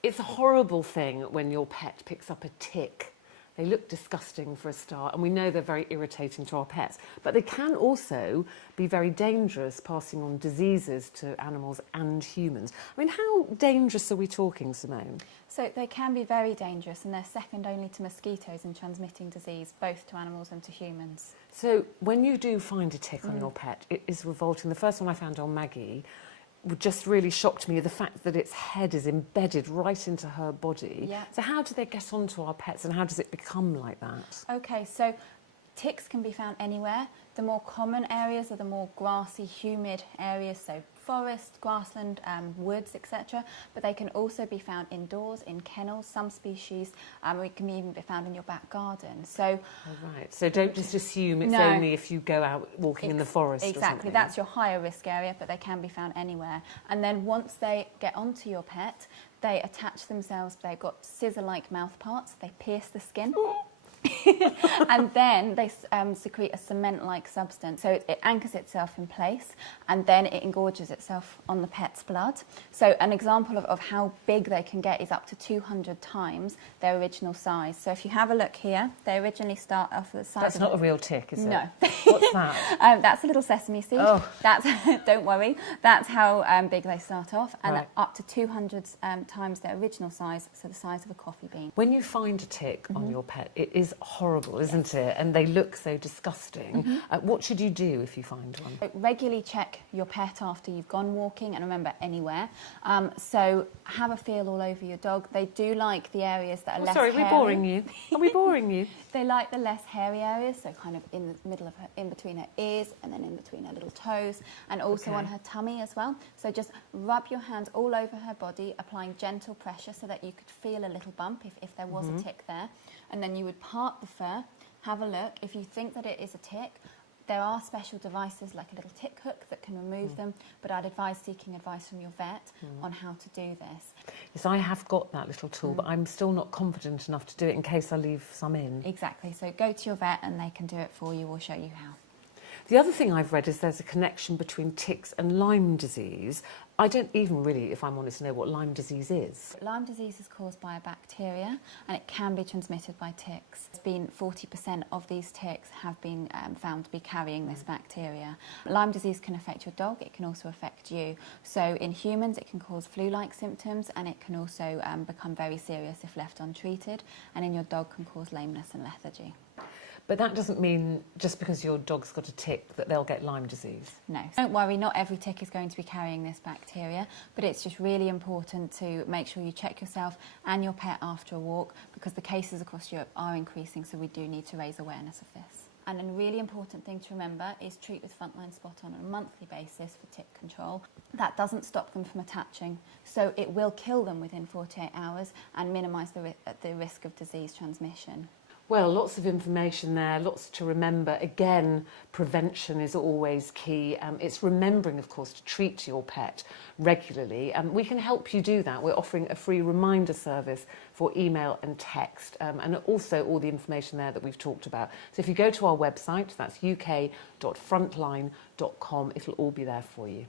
It's a horrible thing when your pet picks up a tick. They look disgusting for a start, and we know they're very irritating to our pets. But they can also be very dangerous, passing on diseases to animals and humans. I mean, how dangerous are we talking, Simone? So they can be very dangerous, and they're second only to mosquitoes in transmitting disease, both to animals and to humans. So when you do find a tick on your pet, it is revolting. The first one I found on Maggie just really shocked me, the fact that its head is embedded right into her body. Yeah. So how do they get onto our pets, and how does it become like that? Okay, so ticks can be found anywhere. The more common areas are the more grassy, humid areas, so forest, grassland, woods, etc. But they can also be found indoors, in kennels, some species, or it can even be found in your back garden. So, Right, so don't just assume it's No. only if you go out walking in the forest or Exactly, something. that's your higher risk area, but they can be found anywhere. And then once they get onto your pet, they attach themselves, they've got scissor-like mouth parts, they pierce the skin. And then they secrete a cement-like substance. So it anchors itself in place, and then it engorges itself on the pet's blood. So an example of how big they can get is up to 200 times their original size. So if you have a look here, they originally start off at the size That's of not a real tick, is it? No. What's that? That's a little sesame seed. Oh. That's don't worry. That's how big they start off, and Right. up to 200 times their original size, so the size of a coffee bean. When you find a tick on your pet, it is horrible, isn't it? And they look so disgusting. What should you do if you find one? Regularly check your pet after you've gone walking, and remember, anywhere. So have a feel all over your dog. They do like the areas that are less Sorry, hairy. we're boring you. Are we boring you? They like the less hairy areas, so kind of in the middle of her, in between her ears, and then in between her little toes, and also on her tummy as well. So just rub your hands all over her body, applying gentle pressure so that you could feel a little bump if there was a tick there. And then you would part the fur, have a look. If you think that it is a tick, there are special devices like a little tick hook that can remove them, but I'd advise seeking advice from your vet on how to do this. Yes, I have got that little tool, but I'm still not confident enough to do it in case I leave some in. Exactly, so go to your vet and they can do it for you or show you how. The other thing I've read is there's a connection between ticks and Lyme disease. I don't even really, if I'm honest, know what Lyme disease is. Lyme disease is caused by a bacteria, and it can be transmitted by ticks. It's been 40% of these ticks have been found to be carrying this bacteria. Lyme disease can affect your dog, it can also affect you. So in humans it can cause flu-like symptoms, and it can also become very serious if left untreated, and in your dog can cause lameness and lethargy. But that doesn't mean just because your dog's got a tick that they'll get Lyme disease. No. Don't worry, not every tick is going to be carrying this bacteria, but it's just really important to make sure you check yourself and your pet after a walk, because the cases across Europe are increasing, so we do need to raise awareness of this. And a really important thing to remember is treat with FRONTLINE Spot On a monthly basis for tick control. That doesn't stop them from attaching, so it will kill them within 48 hours and minimise the risk of disease transmission. Well, lots of information there, lots to remember. Again, prevention is always key. It's remembering, of course, to treat your pet regularly. We can help you do that. We're offering a free reminder service for email and text, and also all the information there that we've talked about. So if you go to our website, that's uk.frontline.com, it'll all be there for you.